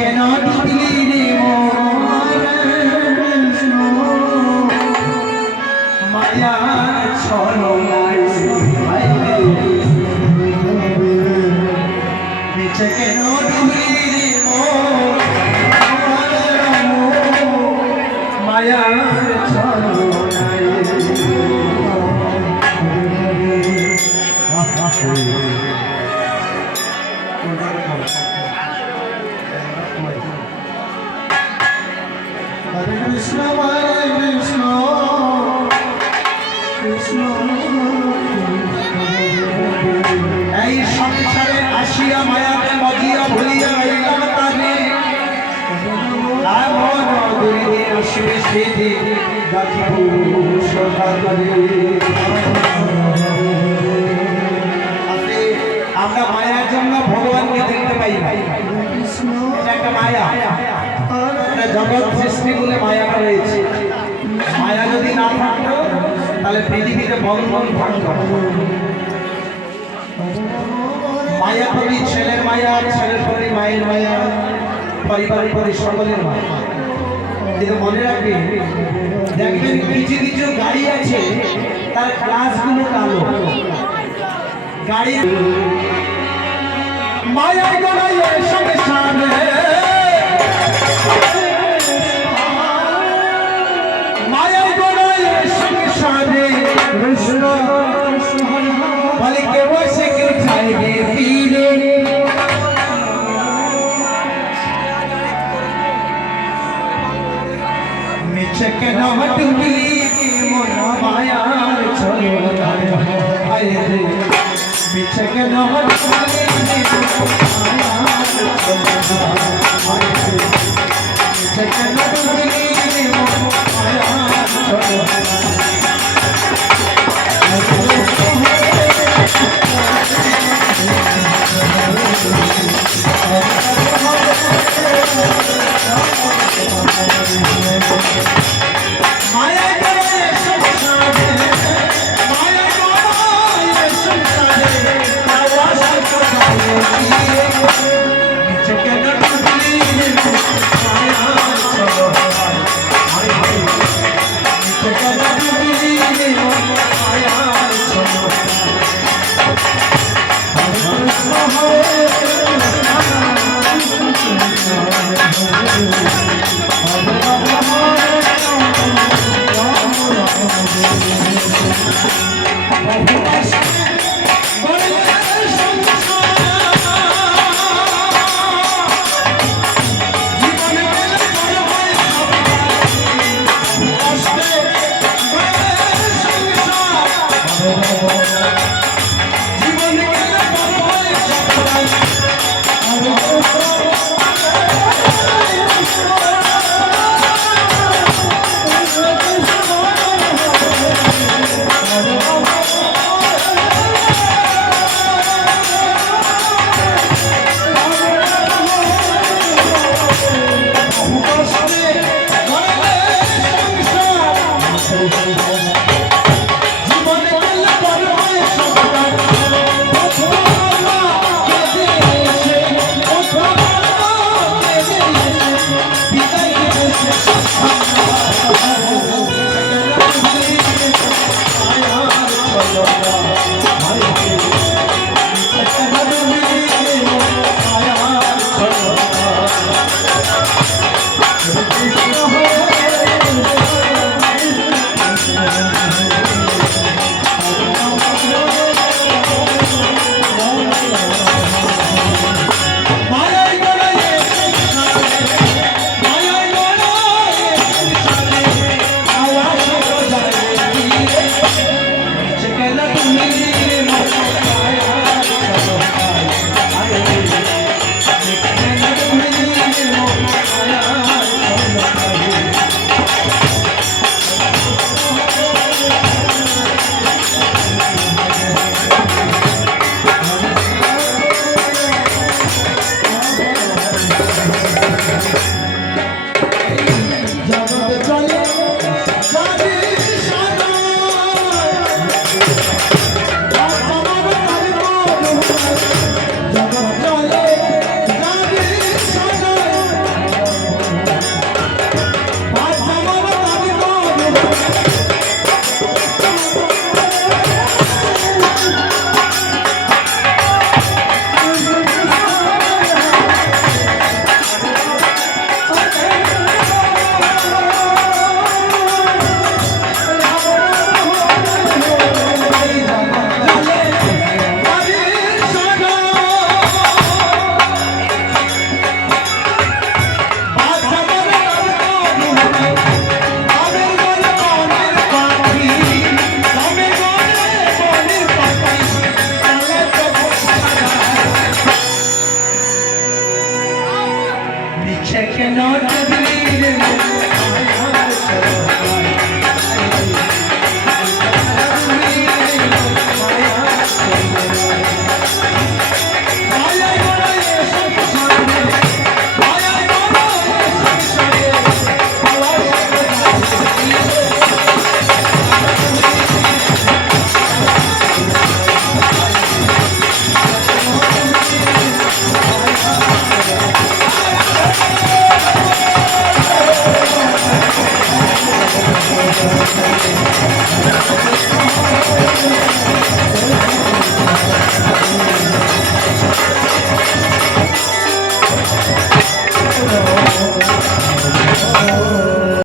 কেন ডুবলি রে মায়া ছলনায় নিচে কেন ডুবলি রে মায়া ছলনায় Hare Krishna, Hare Krishna, Krishna এই সংসারে আসিয়া মায়াকে মজিয়া ভুলিয়া রইলাম তারে এমন দুরিতে আসবে সেদিন দেখিব সদাগরে আমরা মায়ার জন্য ভগবানকে দেখতে পাই না, এটা একটা মায়া। জগৎ সৃষ্টি বলে মায়াটা রয়েছে। মায়া যদি না থাকতো তাহলে পৃথিবীতে বন্ধন থাকতো। মায়া করি ছেলের মায়া, ছেলের পরে মায়ের মায়া, পরিবারের পরে সকলের মায়া। কিন্তু মনে রাখবেন, দেখবেন কিছু কিছু গাড়ি আছে তার গ্লাসগুলো কালো। গাড়ি মায়া গড়াইয়ের সঙ্গে সামনে মায়া গড়াইয়ের সঙ্গে সামনে কৃষ্ণ বলে কে বসে কে খাইবে পিলে নিচে কেন ডুবলি মন মায়ার ছলনায় হায় রে নিচে কেন ডুবলি মায়ার ছলনায় হায় রে নিচে কেন ডুবলি মন মায়ার ছলনায়